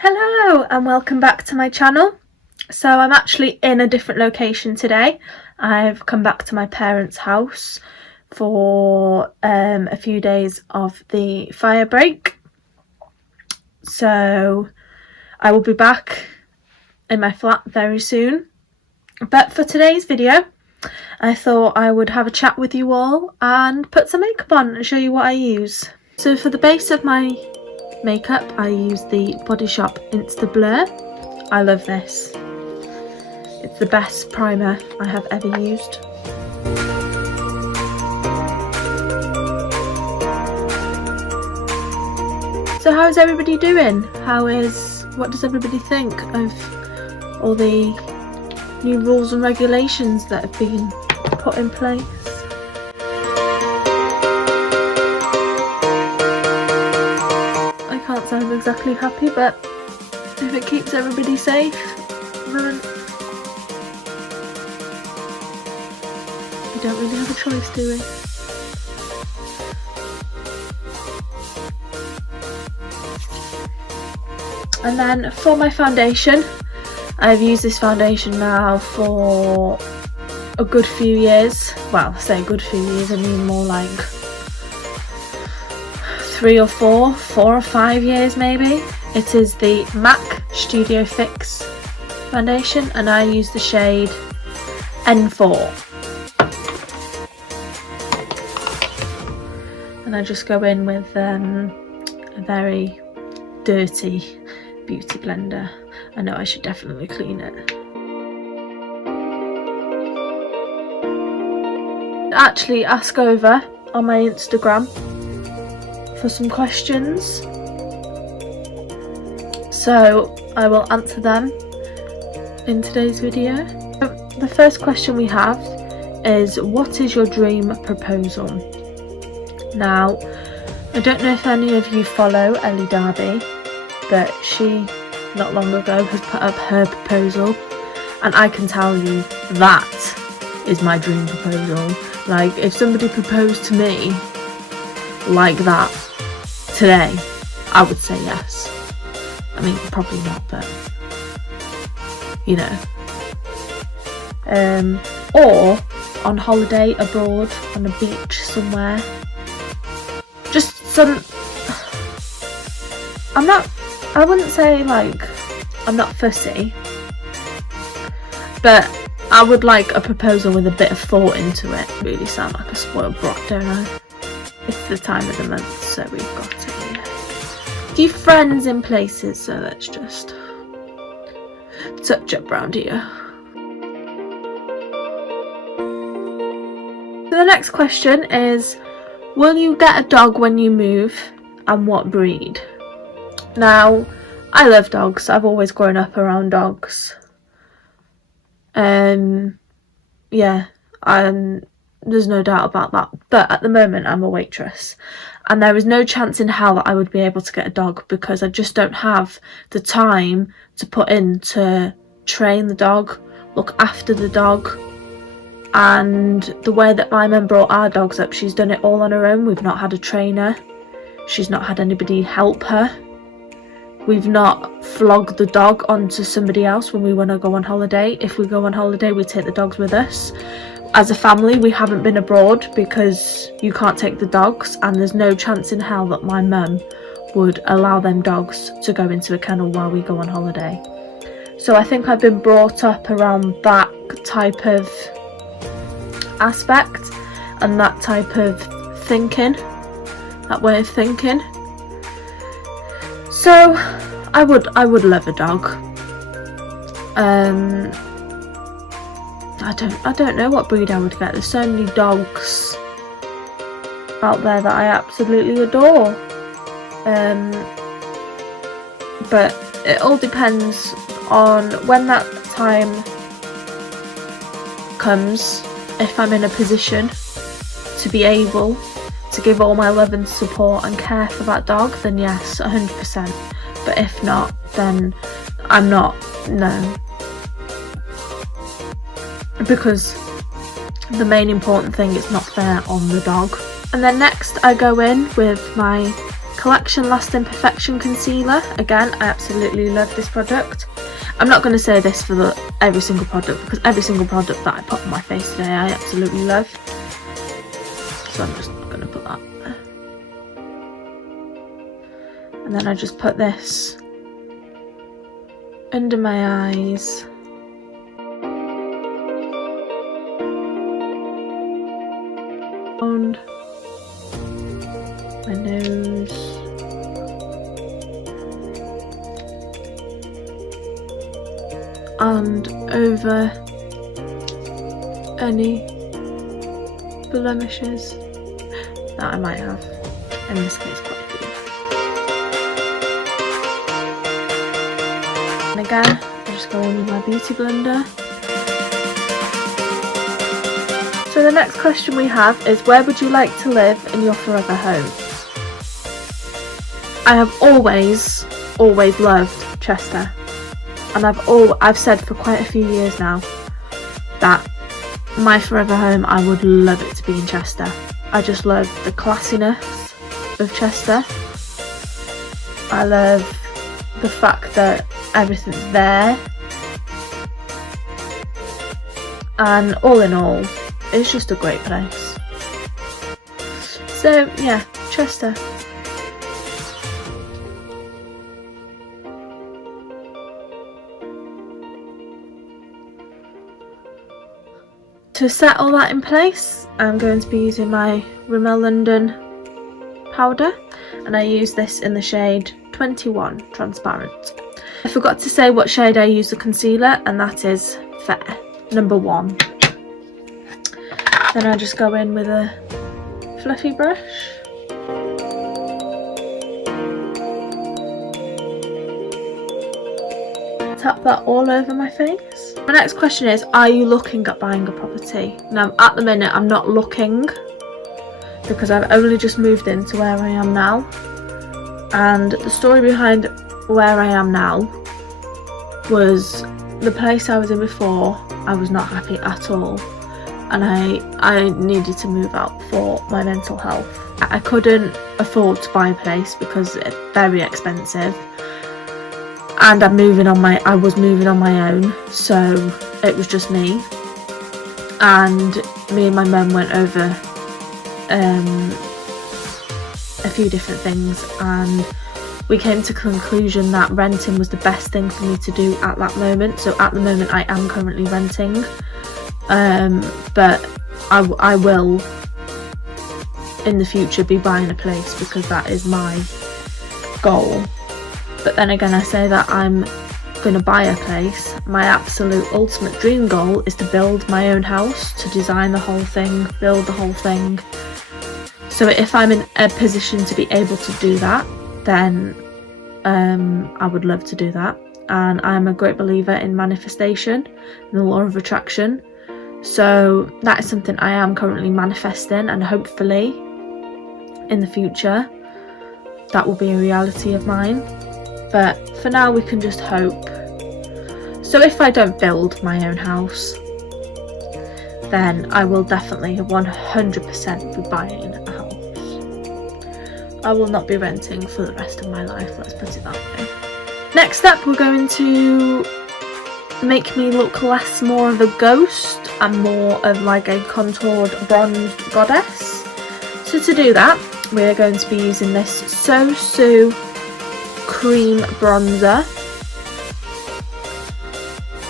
Hello and welcome back to my channel. So I'm actually in a different location today. I've come back to my parents' house for a few days of the fire break. So I will be back in my flat very soon. But for today's video, I thought I would have a chat with you all and put some makeup on and show you what I use. So for the base of my makeup, I use the Body Shop Insta Blur. I love this. It's the best primer I have ever used. So how is everybody doing? What does everybody think of all the new rules and regulations that have been put in place? I can't sound exactly happy, but if it keeps everybody safe, then we don't really have a choice, do we? And then for my foundation, I've used this foundation now for a good few years. Well, I say a good few years, I mean more like 4 or 5 years maybe. It is the MAC Studio Fix foundation and I use the shade N4. And I just go in with a very dirty beauty blender. I know I should definitely clean it. Actually ask over on my Instagram for some questions, so I will answer them in today's video. The first question we have is, what is your dream proposal? Now, I don't know if any of you follow Ellie Darby, but she not long ago has put up her proposal, and I can tell you that is my dream proposal. Like, if somebody proposed to me like that today, I would say yes. I mean, probably not, but you know. Or on holiday abroad on a beach somewhere. Just some. I wouldn't say like I'm not fussy, but I would like a proposal with a bit of thought into it. Really sound like a spoiled brat, don't I? It's the time of the month, so we've got it here. A few friends in places, so let's just touch up round here. So the next question is, will you get a dog when you move, and what breed? Now, I love dogs. I've always grown up around dogs. Yeah, there's no doubt about that. But at the moment, I'm a waitress, and there is no chance in hell that I would be able to get a dog because I just don't have the time to put in to train the dog, look after the dog. And the way that my mum brought our dogs up, she's done it all on her own. We've not had a trainer. She's not had anybody help her. We've not flogged the dog onto somebody else when we want to go on holiday. If we go on holiday, we take the dogs with us. As a family, we haven't been abroad because you can't take the dogs, and there's no chance in hell that my mum would allow them dogs to go into a kennel while we go on holiday. So I think I've been brought up around that type of aspect and that type of thinking, that way of thinking. So I would love a dog. I don't know what breed I would get. There's so many dogs out there that I absolutely adore. But it all depends on when that time comes. If I'm in a position to be able to give all my love and support and care for that dog, then yes, 100%. But if not, then I'm not, no. Because the main important thing is not fair on the dog. And then next I go in with my Collection Lasting Perfection Concealer. Again, I absolutely love this product. I'm not going to say this for every single product, because every single product that I put on my face today I absolutely love. So I'm just going to put that. And then I just put this under my eyes. On my nose. And over any blemishes that I might have. In this case, quite a few. And again, I just go in with my beauty blender. So the next question we have is, where would you like to live in your forever home? I have always loved Chester. And I've said for quite a few years now that my forever home, I would love it to be in Chester. I just love the classiness of Chester. I love the fact that everything's there. And all in all, it's just a great place. So yeah, Chester. To set all that in place, I'm going to be using my Rimmel London powder, and I use this in the shade 21 Transparent. I forgot to say what shade I use the concealer, and that is Fair, number 1. Then I just go in with a fluffy brush. Tap that all over my face. My next question is, are you looking at buying a property? Now, at the minute, I'm not looking because I've only just moved into where I am now. And the story behind where I am now was the place I was in before, I was not happy at all. And I needed to move out for my mental health. I couldn't afford to buy a place because it's very expensive. And I was moving on my own, so it was just me. And me and my mum went over a few different things, and we came to the conclusion that renting was the best thing for me to do at that moment. So at the moment I am currently renting, but I will in the future be buying a place because that is my goal. But then again, I say that I'm going to buy a place. My absolute ultimate dream goal is to build my own house, to design the whole thing, build the whole thing. So if I'm in a position to be able to do that, then I would love to do that. And I'm a great believer in manifestation and the law of attraction. So that is something I am currently manifesting, and hopefully in the future that will be a reality of mine. But for now we can just hope. So if I don't build my own house, then I will definitely 100% be buying a house. I will not be renting for the rest of my life, let's put it that way. Next up, we're going to make me look more of a ghost and more of like a contoured bronzed goddess. So to do that, we're going to be using this SoSu Cream Bronzer,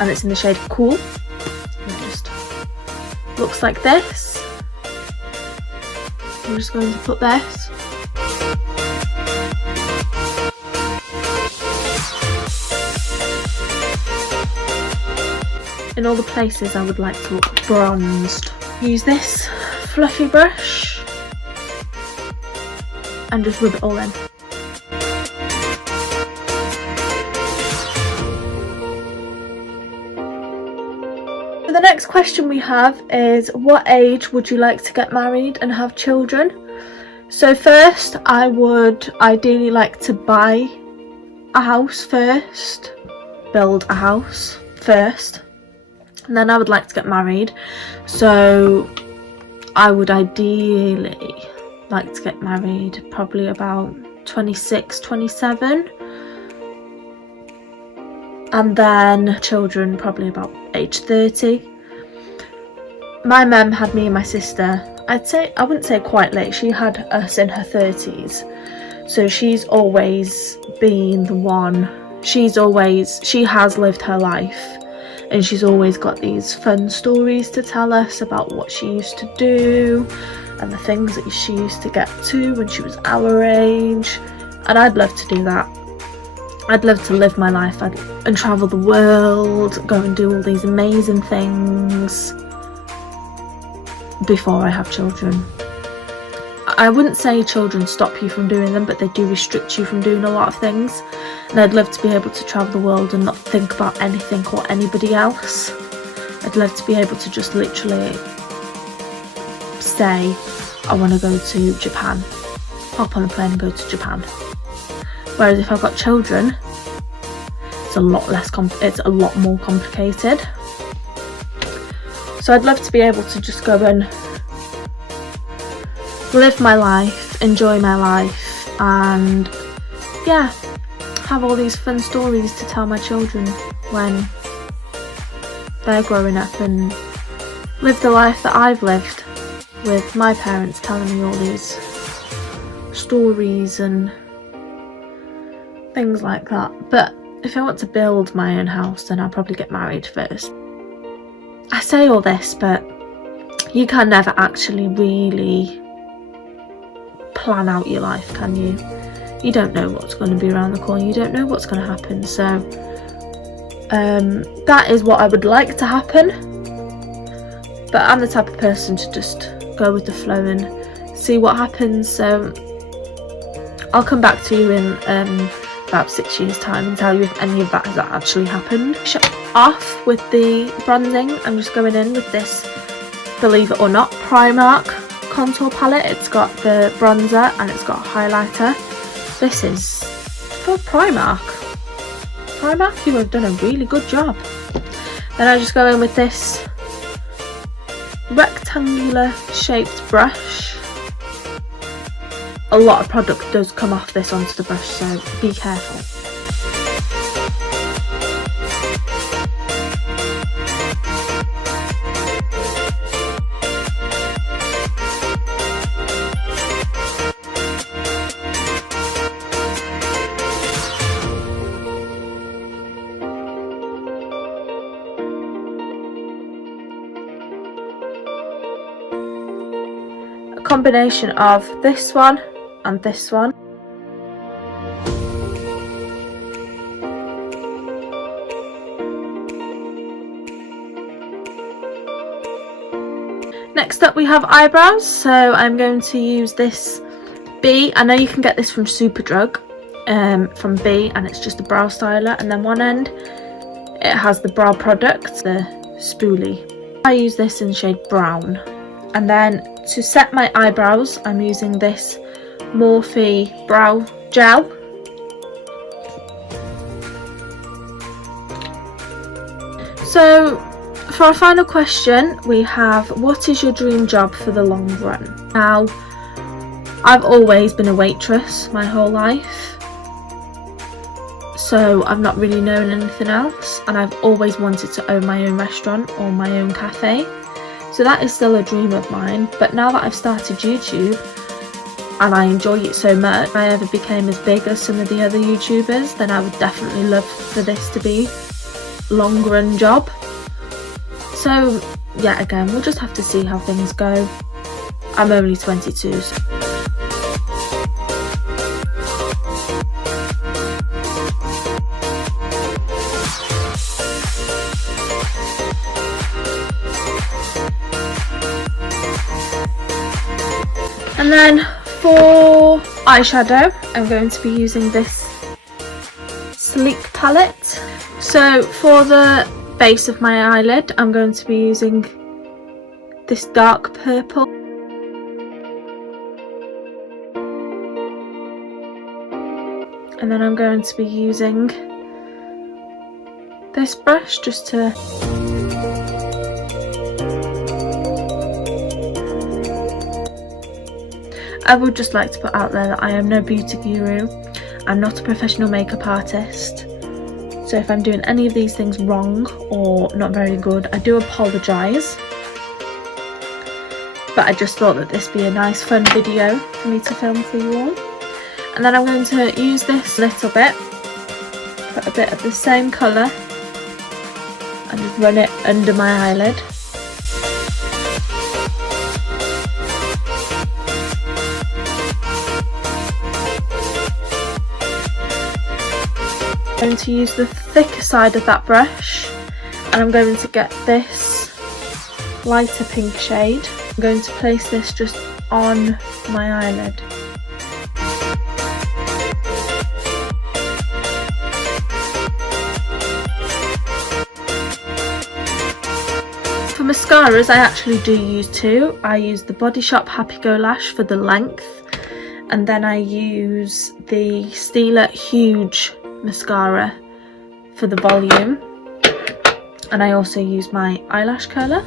and it's in the shade Cool. And it just looks like this. I'm just going to put this in all the places I would like to look bronzed. Use this fluffy brush and just rub it all in. The next question we have is, what age would you like to get married and have children? So first, I would ideally like to buy a house first, build a house first, and then I would like to get married. So I would ideally like to get married probably about 26, 27. And then children probably about age 30. My mum had me and my sister, I wouldn't say quite late, she had us in her 30s. So she's always been the one, she has lived her life, and she's always got these fun stories to tell us about what she used to do and the things that she used to get to when she was our age. And I'd love to do that. I'd love to live my life and travel the world, go and do all these amazing things before I have children. I wouldn't say children stop you from doing them, but they do restrict you from doing a lot of things. And I'd love to be able to travel the world and not think about anything or anybody else. I'd love to be able to just literally say, I want to go to Japan. Hop on a plane and go to Japan. Whereas if I've got children, it's a lot more complicated. So I'd love to be able to just go and live my life, enjoy my life, and yeah, have all these fun stories to tell my children when they're growing up, and live the life that I've lived with my parents telling me all these stories and things like that. But if I want to build my own house, then I'll probably get married first. I say all this, but you can never actually really plan out your life, can you? You don't know what's going to be around the corner, you don't know what's going to happen. So that is what I would like to happen, but I'm the type of person to just go with the flow and see what happens. So I'll come back to you in about 6 years time and tell you if any of that has actually happened. Off with the bronzing, I'm just going in with this, believe it or not, Primark contour palette. It's got the bronzer and it's got a highlighter. This is for Primark. Primark, you have done a really good job. Then I just go in with this rectangular shaped brush. A lot of product does come off this onto the brush, so be careful. A combination of this one and this one. Next up we have eyebrows, so I'm going to use this B. I know you can get this from Superdrug, from B, and it's just a brow styler, and then one end it has the brow product, the spoolie. I use this in shade brown. And then to set my eyebrows, I'm using this Morphe brow gel. So for our final question, we have, what is your dream job for the long run? Now, I've always been a waitress my whole life, so I've not really known anything else, and I've always wanted to own my own restaurant or my own cafe. So that is still a dream of mine. But now that I've started YouTube and I enjoy it so much, if I ever became as big as some of the other YouTubers, then I would definitely love for this to be a long run job. So yeah, again, we'll just have to see how things go. I'm only 22, so. And then for eyeshadow, I'm going to be using this Sleek palette. So for the base of my eyelid, I'm going to be using this dark purple. And then I'm going to be using this brush just to I would just like to put out there that I am no beauty guru. I'm not a professional makeup artist. So if I'm doing any of these things wrong or not very good, I do apologise. But I just thought that this would be a nice fun video for me to film for you all. And then I'm going to use this little bit, put a bit of the same colour and just run it under my eyelid. I'm going to use the thicker side of that brush, and I'm going to get this lighter pink shade. I'm going to place this just on my eyelid. For mascaras, I actually do use two. I use the Body Shop Happy Go Lash for the length, and then I use the Stila Huge mascara for the volume, and I also use my eyelash curler.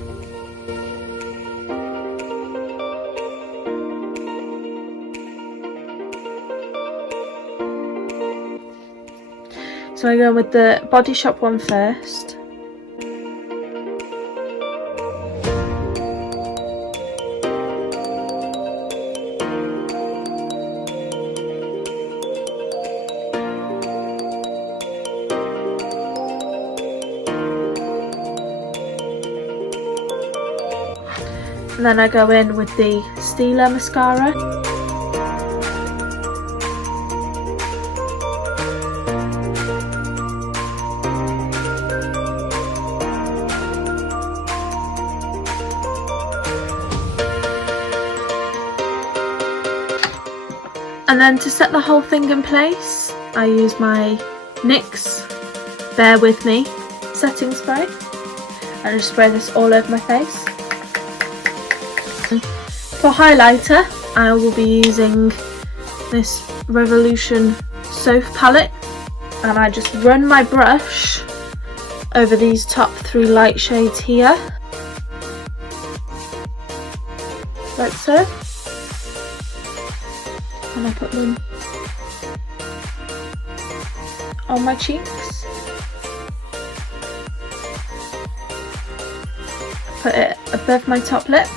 So I go with the Body Shop one first. And then I go in with the Stila mascara. And then to set the whole thing in place, I use my NYX Bear With Me setting spray. I just spray this all over my face. For highlighter, I will be using this Revolution Soap palette, and I just run my brush over these top three light shades here, like so, and I put them on my cheeks. Put it above my top lip.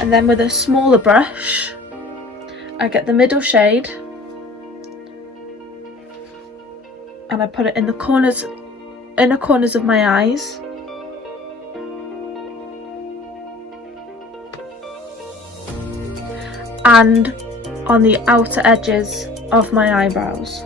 And then with a smaller brush, I get the middle shade and I put it in the inner corners of my eyes. And on the outer edges of my eyebrows.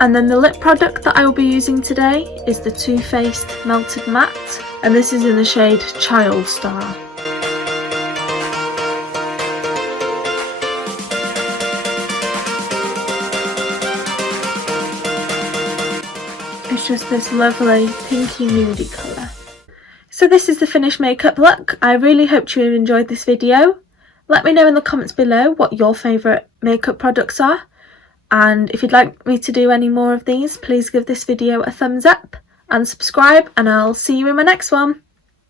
And then the lip product that I will be using today is the Too Faced Melted Matte, and this is in the shade Child Star. It's just this lovely pinky nudie colour. So this is the finished makeup look. I really hope you enjoyed this video. Let me know in the comments below what your favourite makeup products are. And if you'd like me to do any more of these, please give this video a thumbs up and subscribe, and I'll see you in my next one.